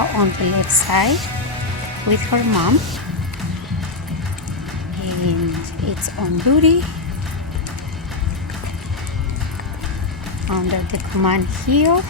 now on the left side with her mom, and it's on duty under the command here.